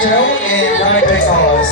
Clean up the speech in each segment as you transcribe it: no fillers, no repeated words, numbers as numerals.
Joe and Robert Ricos.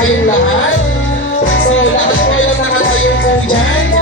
Kayong lahat. So, lahat po yung nakatayo po dyan.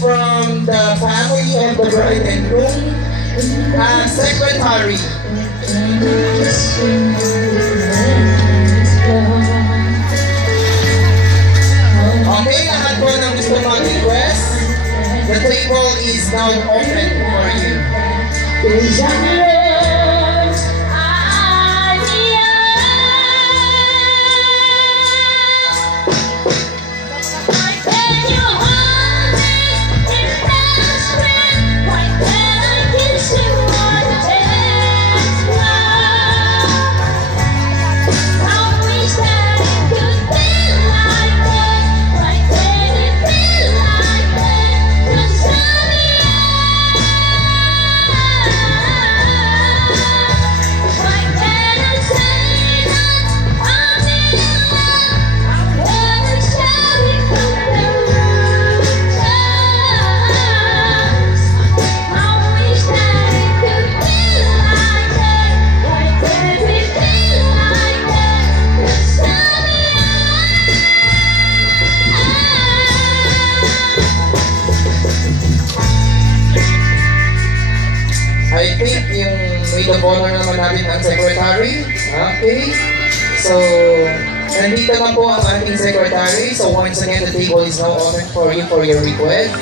From the family of the bride and groom and secretary. Okay, lahat po ng gusto mag-request, the table is now open for you. I think yung maid of honor naman natin ang secretary. Okay. So, nandito na po ang ating secretary. So, once again, the table is now open for you for your request.